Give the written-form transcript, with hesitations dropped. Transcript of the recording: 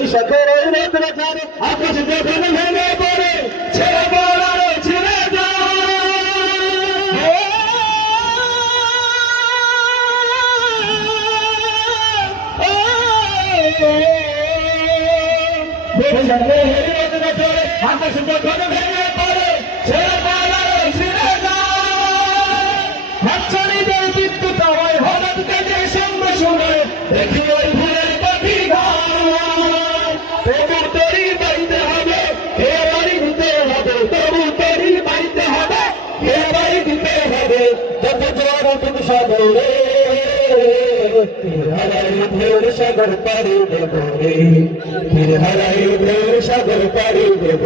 বৈশাখের ওই রাত্রে ধারে আকাশ যখন ভেঙে পড়ে ছেড়ে বলার ছেড়ে আকাশ যখন ভেঙে পড়ে ছেড়ে বলার ছেড়ে হাতছানি দেয় বিদ্যুৎ আমায় হঠাৎ কেটে সঙ্গে শুনে দেখি ওই ভুলের পাখি তবু তরি বাইতে হবে হে বাড়ি দিতে হবে তবু তরি বাইতে হবে হে বাড়ি দিতে হবে যত জোর উঠুক সাগরে হারাই ঢেউর সাগর পাড়ি দেব রে হারাই ঢেউর সাগর পাড়ি দেব